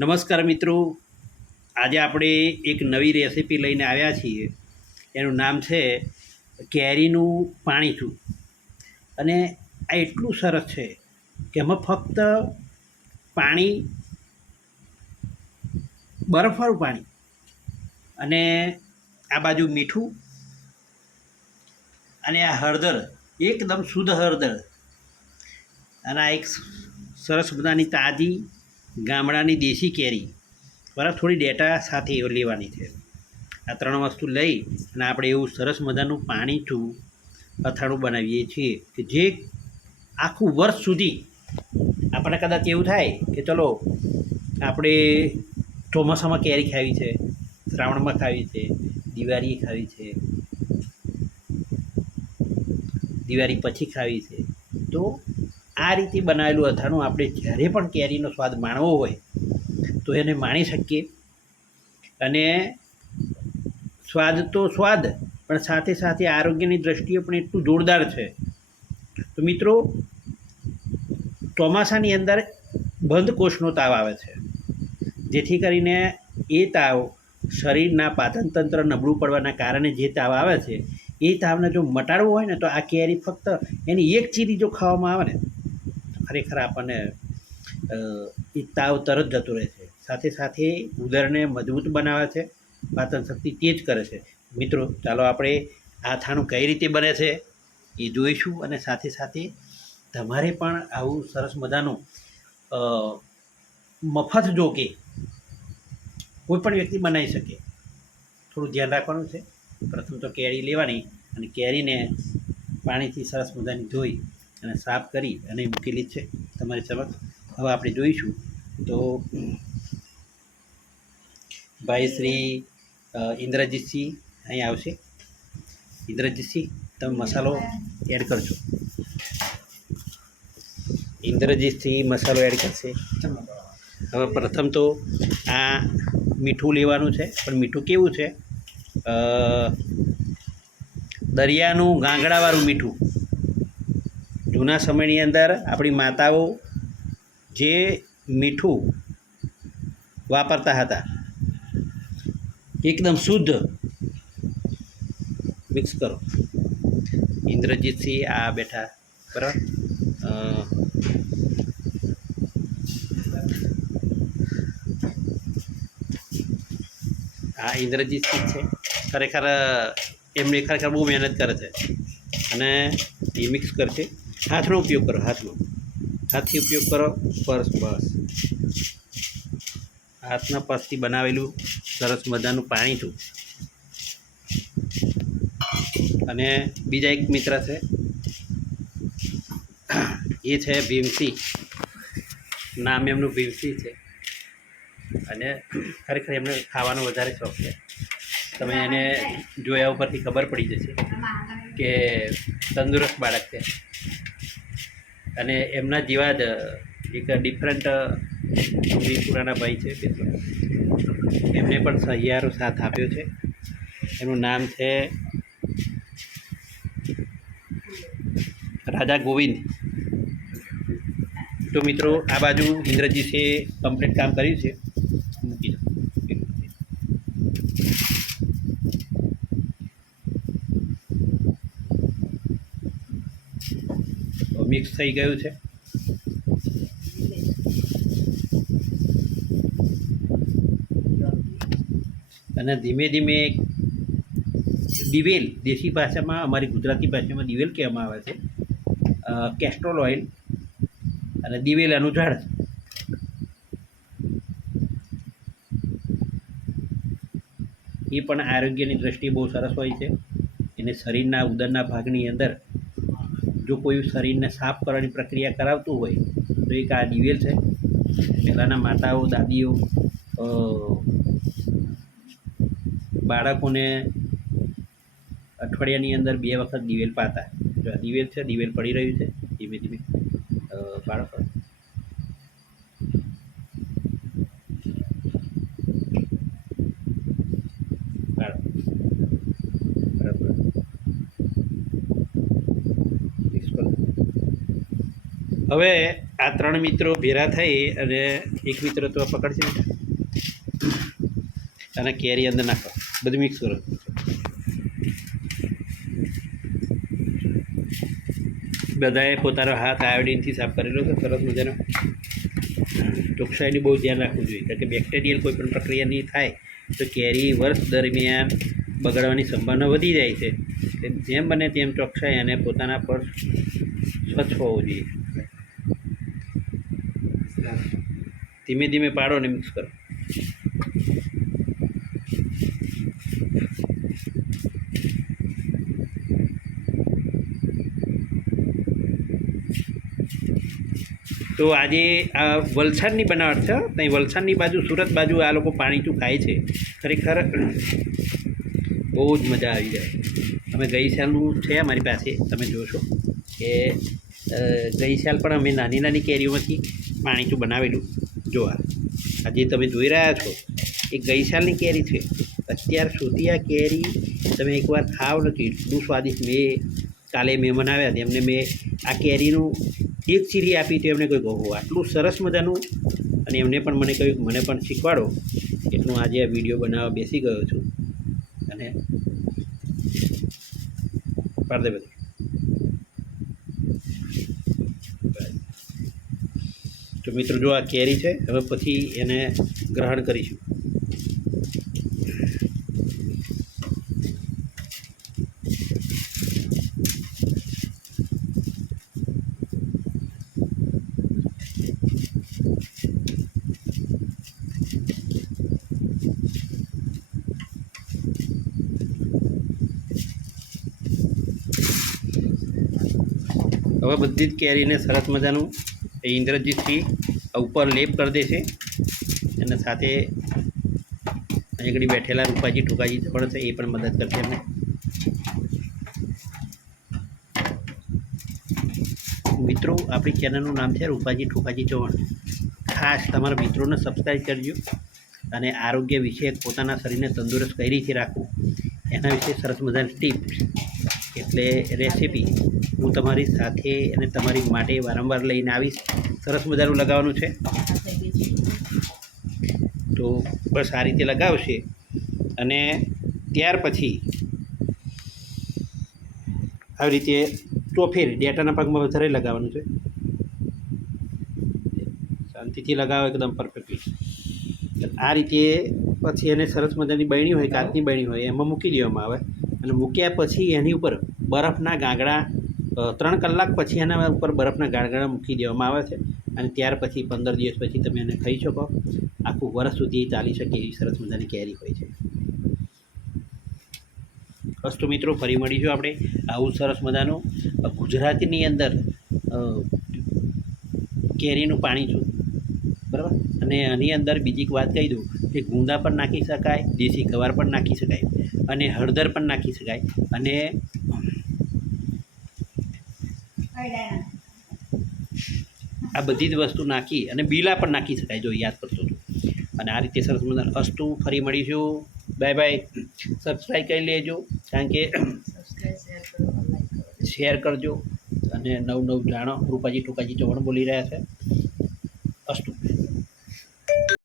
નમસ્કાર મિત્રો, આજે આપણે એક નવી રેસીપી લઈને આવ્યા છીએ. એનું નામ છે કેરીનું પાણીચું. અને આ એટલું સરસ છે કે એમાં ફક્ત પાણી, બરફવાળું પાણી અને આ બાજુ મીઠું અને આ હળદર, એકદમ શુદ્ધ હળદર, અને આ એક સરસ મજાની તાજી ગામડાની દેશી કેરી, બરાબર, થોડી ડેટા સાથે લેવાની છે. આ ત્રણ વસ્તુ લઈ અને આપણે એવું સરસ મજાનું પાણીચું અથાણું બનાવીએ છીએ કે જે આખું વર્ષ સુધી આપણે કદાચ એવું થાય કે ચલો આપણે ચોમાસામાં કેરી ખાવી છે, શ્રાવણમાં ખાવી છે, દિવાળીએ ખાવી છે, દિવાળી પછી ખાવી છે, તો આ રીતે બનાવેલું અથાણું આપણે જ્યારે પણ કેરીનો સ્વાદ માણવો હોય તો એને માણી શકીએ. અને સ્વાદ તો સ્વાદ, પણ સાથે સાથે આરોગ્યની દૃષ્ટિએ પણ એટલું જોરદાર છે. તો મિત્રો, ચોમાસાની અંદર બંધ કોષનો તાવ આવે છે, જેથી કરીને એ તાવ શરીરના પાચનતંત્ર નબળું પડવાના કારણે જે તાવ આવે છે એ તાવને જો મટાડવો હોય ને તો આ કેરી ફક્ત એની એક ચીરી જો ખાવામાં આવે ને ખરેખર આપણને એ તાવ તરત જતો રહે છે. સાથે સાથે ઉદરને મજબૂત બનાવે છે, પાચન શક્તિ તેજ કરે છે. મિત્રો, ચાલો આપણે આ અથાણું કઈ રીતે બને છે એ જોઈશું. અને સાથે સાથે તમારે પણ આવું સરસ મજાનું મફત જો કે કોઈ પણ વ્યક્તિ બનાવી શકે. થોડું ધ્યાન રાખવાનું છે. પ્રથમ તો કેરી લેવાની અને કેરીને પાણીથી સરસ મજાની ધોઈ અને સાફ કરી અને મૂકેલી છે તમારી સમક્ષ. હવે આપણે જોઈશું. તો ભાઈ શ્રી ઇન્દ્રજીતસિંહ અહીં આવશે. ઇન્દ્રજીતસિંહ, તમે મસાલો એડ કરજો. ઇન્દ્રજીતસિંહ મસાલો એડ કરશે. હવે પ્રથમ તો આ મીઠું લેવાનું છે, પણ મીઠું કેવું છે? દરિયાનું ગાંગડાવાળું મીઠું. જૂના સમયની અંદર આપણી માતાઓ જે મીઠું વાપરતા હતા, એકદમ શુદ્ધ. મિક્સ કરો. ઇન્દ્રજીતસિંહ આ બેઠા, બરાબર. આ ઇન્દ્રજીતસિંહ છે. ખરેખર એમની ખરેખર બહુ મહેનત કરે છે. અને એ મિક્સ કરશે. હાથનો ઉપયોગ કરો, હાથથી ઉપયોગ કરો. બસ બસ, હાથના પસથી બનાવેલું સરસ મજાનું પાણીચું. અને બીજા એક મિત્ર છે, એ છે ભીમસિંહ. નામ એમનું ભીમસિંહ છે. અને ખરેખર એમને ખાવાનો વધારે શોખ છે. તમે એને જોયા ઉપરથી ખબર પડી જશે કે તંદુરસ્ત બાળક છે. અને એમના જેવા જ એક ડિફરન્ટ પુરાના ભાઈ છે, એમને પણ સહિયારો સાથ આપ્યો છે. એનું નામ છે રાજા ગોવિંદ. તો મિત્રો, આ બાજુ ઇન્દ્રજીતે કમ્પ્લીટ કામ કર્યું છે. મૂકી દો. મિક્સ થઈ ગયું છે. અને ધીમે ધીમે દિવેલ, દેશી ભાષામાં, અમારી ગુજરાતી ભાષામાં દિવેલ કહેવામાં આવે છે. કેસ્ટ્રોલ ઓઇલ અને દિવેલાનું ઝાડ, એ પણ આરોગ્યની દૃષ્ટિએ બહુ સરસ હોય છે. એને શરીરના ઉદરના ભાગની અંદર જો કોઈ શરીરને સાફ કરવાની પ્રક્રિયા કરાવતું હોય તો એક આ દિવેલ છે. પહેલાંના માતાઓ, દાદીઓ બાળકોને અઠવાડિયાની અંદર 2 વખત દિવેલ પાતા. જો આ દિવેલ છે, દિવેલ પડી રહ્યું છે. ધીમે ધીમે બાળકો બરાબર મિક્સ કરો. હવે આ 3 મિત્રો ભેરા થઈ અને એક મિત્ર તો પકડશે અને કેરી અંદર નાખો, બધું મિક્સ કરો. બધાએ પોતાનો હાથ આયોડીનથી સાફ કરેલો છે સરસ મજાનો. ચોકસાઈનું બહુ ધ્યાન રાખવું જોઈએ, કારણ કે બેક્ટેરિયલ કોઈ પણ પ્રક્રિયા નહીં થાય તો કેરી વર્ષ દરમિયાન બગડવાની સંભાવના વધી જાય છે. જેમ બને તેમ ચોકસાઈ અને પોતાના પર સ્વચ્છ હોવું જોઈએ. ધીમે ધીમે પાડો અને મિક્સ કરો. તો આજે આ વલસાડની બનાવટ છે. ત્યાં વલસાડની બાજુ, સુરત બાજુ આ લોકો પાણીચું ખાય છે. ખરેખર બહુ જ મજા આવી જાય. અમે ગઈ સાલનું છે અમારી પાસે, તમે જોશો કે ગઈ સાલ પણ અમે નાની નાની કેરીઓમાંથી પાણીચું બનાવેલું. જો આ જે તમે જોઈ રહ્યા છો એ ગઈ સાલની કેરી છે. અત્યાર સુધી આ કેરી તમે એકવાર ખાવ નથી, એટલું સ્વાદિષ્ટ. કાલે મહેમાન આવ્યા એમને મેં આ કેરીનું એક ચીરી આપી તો એમને કહ્યું કહો આટલું સરસ મજાનું, અને એમને પણ મને કહ્યું મને પણ શીખવાડો. એટલું આજે આ વિડીયો બનાવવા બેસી ગયો છું. અને પાડી દે બધું. તો મિત્રો જો આ કેરી છે, હવે પછી એને ગ્રહણ કરીશું. હવે બધી જ કેરીને સરસ મજાનું ઇન્દ્રજીતથી ઉપર લેપ કરી દે છે. અને સાથે અહીં બેઠેલા રૂપાજી ઠુકાજી પણ છે, એ પણ મદદ કરશે એમને. મિત્રો આપણી ચેનલનું નામ છે રૂપાજી ઠુકાજી ચૌહાણ. ખાસ તમારા મિત્રોને સબસ્ક્રાઈબ કરજો અને આરોગ્ય વિશે પોતાના શરીરને તંદુરસ્ત કઈ રીતે રાખવું એના વિશે સરસ મજાની ટિપ્સ એટલે રેસીપી હું તમારી સાથે અને તમારી માટે વારંવાર લઈને આવીશ. સરસ મજાનું લગાવવાનું છે. તો બસ આ રીતે લગાવશે અને ત્યાર પછી આવી રીતે ચોફેર ડેટાના ભાગમાં વધારે લગાવવાનું છે. શાંતિથી લગાવો એકદમ પરફેક્ટલી. આ રીતે પછી એને સરસ મજાની બરણી હોય, કાચની બરણી હોય, એમાં મૂકી દેવામાં આવે. અને મૂક્યા પછી એની ઉપર બરફના ગાંગડા 3 કલાક પછી એના ઉપર બરફના ગાંગડા મૂકી દેવામાં આવે છે. અને ત્યાર પછી 15 દિવસ પછી તમે એને ખાઈ શકો. આખું વર્ષ સુધી ચાલી શકે એવી સરસ મજાની કેરી હોય છે. બસ તો મિત્રો ફરી મળીશું આપણે આવું સરસ મજાનું ગુજરાતની અંદર કેરીનું પાણી છું, બરાબર. અને આની અંદર બીજી એક વાત કહી દઉં કે ગુંદા પણ નાખી શકાય, દેશી ગવાર પણ નાખી શકાય, અને હળદર પણ નાખી શકાય, અને આ બધી જ વસ્તુ નાખી અને બીલા પણ નાખી શકાય, જો યાદ કરતો હતો. અને આ રીતે સરસ મજાનું અસ્તુ ફરી મળીશું. Bye bye. સબસ્ક્રાઈબ કરી લેજો, કારણ કે શેર કરજો અને નવું જાણો. રૂપાજી ઠુકાજી ચૌહાણ બોલી રહ્યા છે. અસ્તુ.